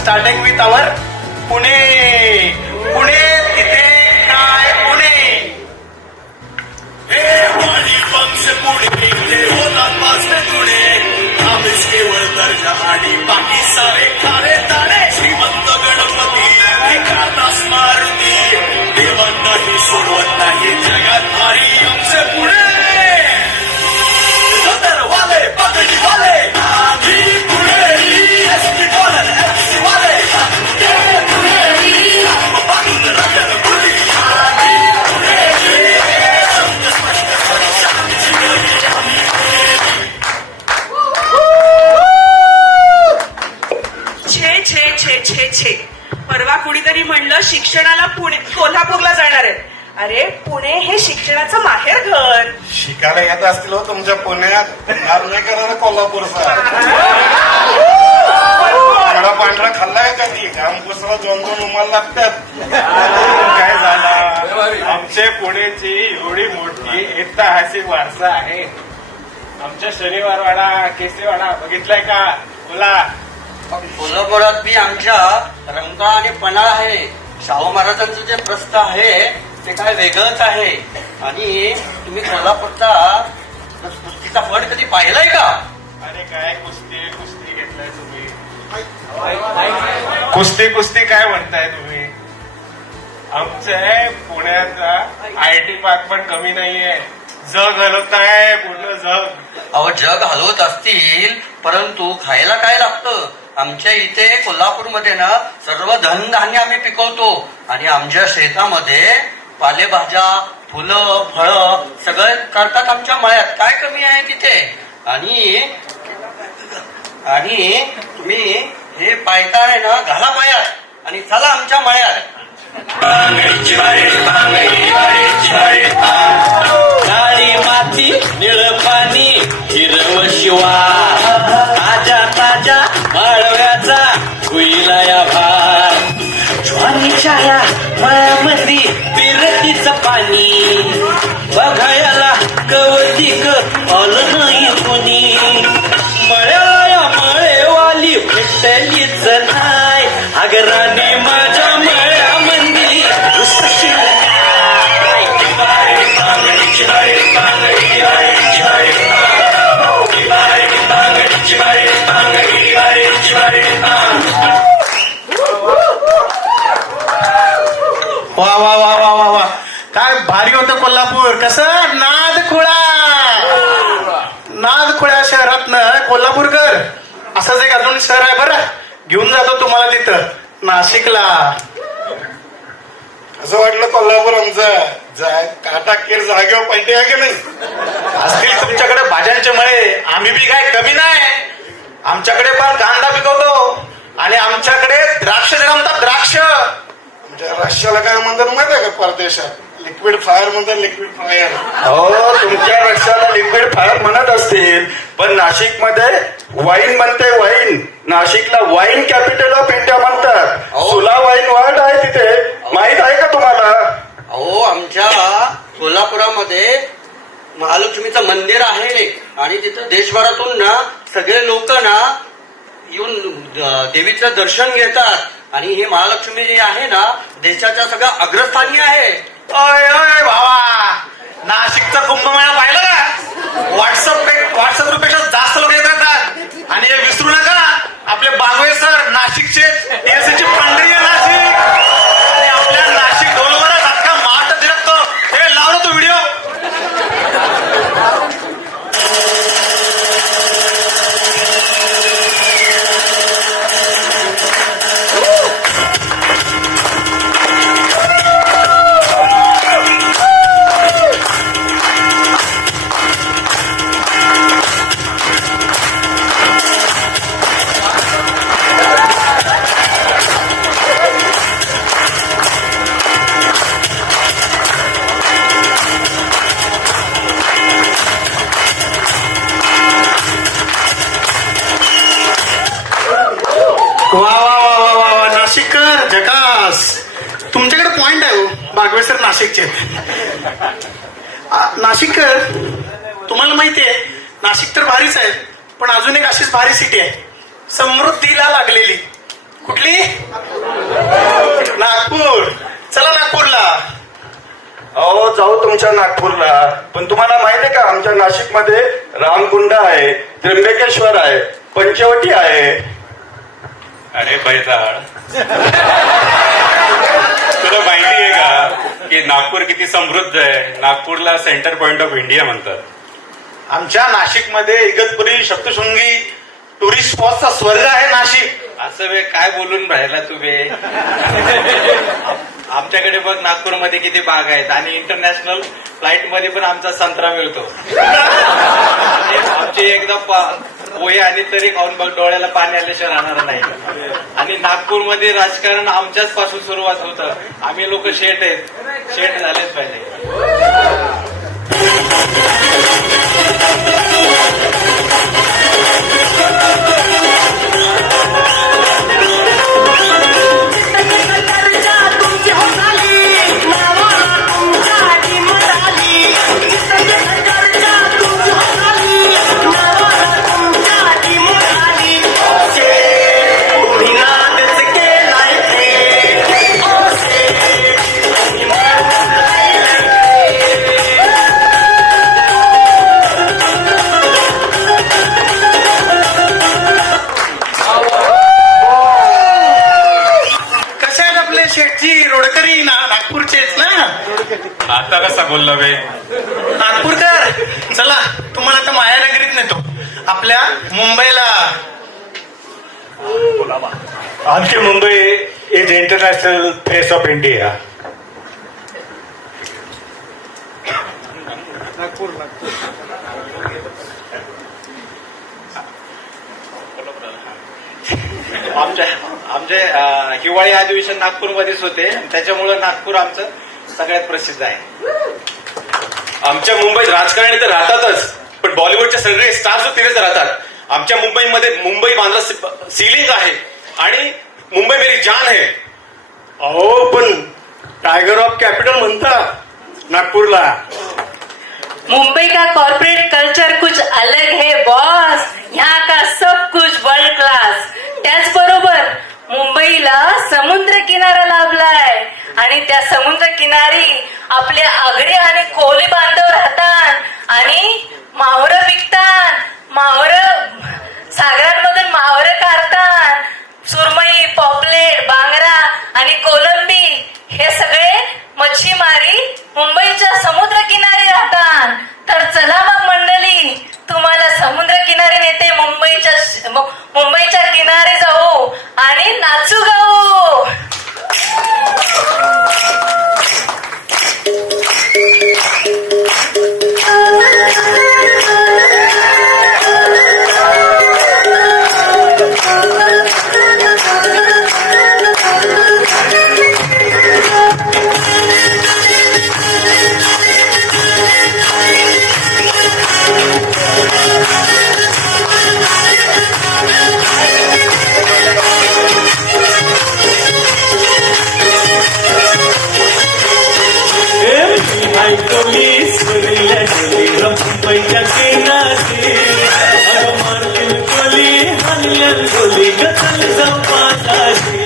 Starting with आवर पुणे. पुणे तिथे काय पुणे. हे वाणी वंश पुणे ते होतात माझे पुणे. आम्हीच केवळ दर्जा आणि बाकी सारे खारे तारे. श्रीमंत गणपती एकादास मारुती. देवांनाही सोडवत नाही जगात भारी आमचे पुणे. वाले पगडी वाले आधी पुणेरी एसटी डॉलर एफसी वाले पुणेरी बाजून रगड पुढी आधी पुणेरी. छे छे छे छे छे. परवा कुणीतरी म्हणलं शिक्षणाला पुणे कोल्हापूरला जाणार आहे. अरे पुणे हे शिक्षणाचं माहेर घर. शिकायला येत असतील हो तुमच्या पुण्यात. नाही करा कोल्हापूरचा. पांढरा पांढरा खाल्लाय कधी. घामपुसला 2-2 उमाल लागतात. काय झालं. आमचे पुण्याची एवढी मोठी ऐतिहासिक वारसा आहे. आमच्या शनिवारवाडा केसेवाडा बघितलाय का. बोला. कोल्हापुरात बी आमच्या रंका आणि पन्हाळा आहे. शाहू महाराजांचं जे प्रस्थ आहे ते काय वेगळंच आहे. आणि तुम्ही कोल्हापूरचा कुस्तीचा फड कधी पाहिलाय का. अरे काय कुस्ती कुस्ती घेतलाय तुम्ही. कुस्ती कुस्ती काय म्हणताय तुम्ही. आमच्या पुण्याचा IT पार्क पण कमी नाहीये. जग हलवताय पूर्ण जग. अहो जग हलवत असतील परंतु खायला काय लागतं. आमच्या इथे कोल्हापूरमध्ये ना सर्व धनधान्य आम्ही पिकवतो. आणि आमच्या शेतामध्ये पालेभाज्या फुलं फळं सगळं करतात आमच्या मळ्यात. काय कमी आहे तिथे. आणि आणि तुम्ही हे पायताळ आहे ना घाला पायात आणि चला आमच्या मळ्यात. काळी माती निळ पाणी हिरव शिवा. ताजा ताजा माळव्याचा होईला या भार. ज्वारीच्या या मळ्यामध्ये पिरतीचं पाणी. बघायला कवतिक आलं नाही कुणी. मळ्याला या मळेवाली भेटलीच नाही. आगराने माझ्या मळ्यामध्ये वा वा वा वा वा वा. काय भारी होतं कोल्हापूर. कसं नादखुळा. नादखुळ्या शहरातनं कोल्हापूरकर असंच एक अजून शहर आहे बरं. घेऊन जातो तुम्हाला तिथं नाशिकला. असं वाटलं कोल्हापूर आमचं काटाकेर जागेवर पलटी आहे की नाही. असतील तुमच्याकडे भाज्यांचे मळे. आम्ही बी काय कमी नाही. आमच्याकडे पण कांदा पिकवतो आणि आमच्याकडे द्राक्ष जमतात. द्राक्ष. आमच्या रशियाला काय म्हणतात माहिती आहे का परदेशात. लिक्विड फायर म्हणतात. Liquid fire. हो तुमच्या रक्षाला लिक्विड फायर म्हणत असतील पण नाशिकमध्ये वाईन म्हणते. वाईन. नाशिकला वाईन कॅपिटल ऑफ इंडिया म्हणतात. सुला वाईन वर्ल्ड आहे तिथे. माहित आहे का तुम्हाला. अहो आमच्या कोल्हापुरामध्ये महालक्ष्मीचं मंदिर आहे आणि तिथं देशभरातून ना सगळे लोक ना येऊन देवीचं दर्शन घेतात. आणि ही महालक्ष्मी जी आहे ना देशाच्या सगळ्या अग्रस्थानी आहे. ओय ओय भावा. नाशिकचा कुंभमेळा पाहिलं का. व्हॉट्सअप ग्रुपपेक्षा जास्त लोक येत राहतात. आणि हे विसरू नका आपले बागवे सर नाशिकचे TLC पंढरी आहे नाशिक. आणि आपल्या नाशिक ढोलवरच अख्खा महाराष्ट्र फिरकतो. हे लावलं तो व्हिडिओ. वा वा वा वा वा वा. नाशिककर झकास. तुमच्याकडे पॉइंट आहे हो. बागवे सर नाशिकचे. नाशिककर तुम्हाला माहितीये नाशिक तर भारीच आहे पण अजून एक अशीच भारी सिटी आहे समृद्धीला लागलेली. कुठली? नागपूर. चला नागपूरला. अहो जाऊ तुमच्या नागपूरला, पण तुम्हाला माहिती आहे का आमच्या नाशिकमध्ये रामकुंड आहे, त्र्यंबकेश्वर आहे, पंचवटी आहे. अरे बैताळ, तुला माहिती आहे का की नागपूर किती समृद्ध आहे? नागपूरला सेंटर पॉइंट ऑफ इंडिया म्हणतात. आमच्या नाशिकमध्ये इगतपुरी सप्तशृंगी टुरिस्ट स्पॉटचा स्वर्ग आहे नाशिक. असं वे काय बोलून राहिला तुम्ही? आमच्याकडे बघ नागपूरमध्ये किती बाग आहेत आणि इंटरनॅशनल फ्लाईट मध्ये पण आमचा संत्रा मिळतो. आमची एकदा पोहे आणि तरी खाऊन बघ, डोळ्याला पाणी आल्याशिवाय राहणार नाही. आणि नागपूरमध्ये राजकारण आमच्याच पासून सुरुवात होतं. आम्ही लोक शेठ आहेत, शेठ झालेच पाहिजे. शेठजी रोडकरी नागपूरचेच ना? आता कसा बोलला बे? नागपूरकर, चला तुम्हाला आता मायानगरीत नेतो, आपल्या मुंबईला. आमची Mumbai is international face of India. आमचे हिवाळी अधिवेशन नागपूरमध्येच होते, त्याच्यामुळे नागपूर आमचं सगळ्यात प्रसिद्ध आहे. आमच्या मुंबईत राजकारणी तर राहतातच, पण बॉलिवूडचे सगळे स्टार्स तिथेच राहतात. आमच्या मुंबईमध्ये मुंबई बांधला सिलिंग आहे आणि मुंबई मेरी जान है. अहो पण टायगर ऑफ कॅपिटल म्हणतात नागपूरला. मुंबई का कॉर्पोरेट कल्चर कुछ अलग है बॉस, यहाँ का सब कुछ वर्ल्ड क्लास. त्याचबरोबर मुंबईला समुद्र किनारा लाभलाय आणि त्या समुद्र किनारी आपले आगरी आणि कोळी बांधव राहतात आणि मावरं विकतात, मावरं सागरांमधून मावरं काढतात. सुरमई, पॉपलेट, बांगरा आणि कोलंबी हे सगळे मच्छीमारी मुंबईच्या समुद्र किनारी राहतात. तर चला मग मंडळी, तुम्हाला समुद्र किनारी नेते, मुंबईच्या किनारी जाऊ आणि नाचू गाऊ. मुंबईच्या किनारी मार्किन कोली हल्ल्यान कोली गचल जपाताशी.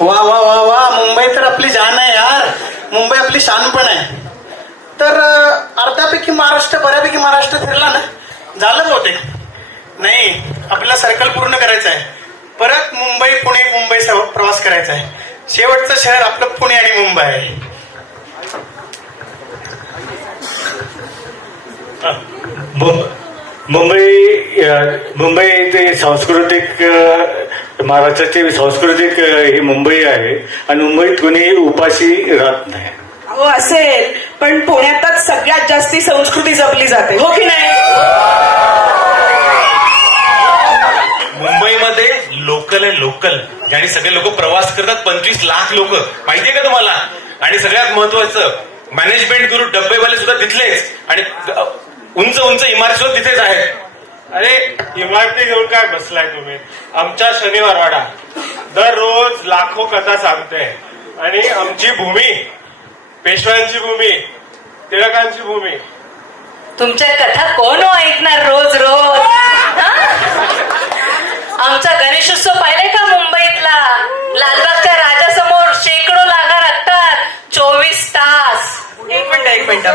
वा वा वा वा, मुंबई तर आपली जान आहे यार, मुंबई आपली शान पण आहे. तर अर्ध्यापैकी महाराष्ट्र, बऱ्यापैकी महाराष्ट्र फिरला ना, झालं बहुतेक. नाही, आपल्याला सर्कल पूर्ण करायचं आहे. परत मुंबई पुणे मुंबई प्रवास करायचा आहे. शेवटचं शहर आपलं पुणे आणि मुंबई आहे. मुंबई ते सांस्कृतिक, महाराष्ट्राची सांस्कृतिक ही मुंबई आहे आणि मुंबईत कोणी उपाशी राहत नाही. हो असेल, पण पुण्यातच सगळ्यात जास्ती संस्कृती जपली जाते, हो की नाही? मुंबईमध्ये लोकल आहे, लोकल ज्याने सगळे लोक प्रवास करतात. 25 लाख लोक, माहितीये का तुम्हाला? आणि सगळ्यात महत्वाचं, मॅनेजमेंट गुरु डब्बेवाले सुद्धा तिथलेच आणि उंच उंच इमारती सुद्धा तिथेच आहेत. अरे इमारती घेऊन काय बसलाय तुम्ही? आमच्या शनिवार वाडा दररोज लाखो कथा सांगते आणि आमची भूमी, पेशव्यांची भूमी, टिळकांची भूमी. तुमच्या कथा कोण ऐकणार रोज रोज? आमचा गणेशोत्सव पाहिलाय का मुंबईतला? लालबागच्या राजासमोर शेकडो लागा लागतात 24 तास. एक मिनिट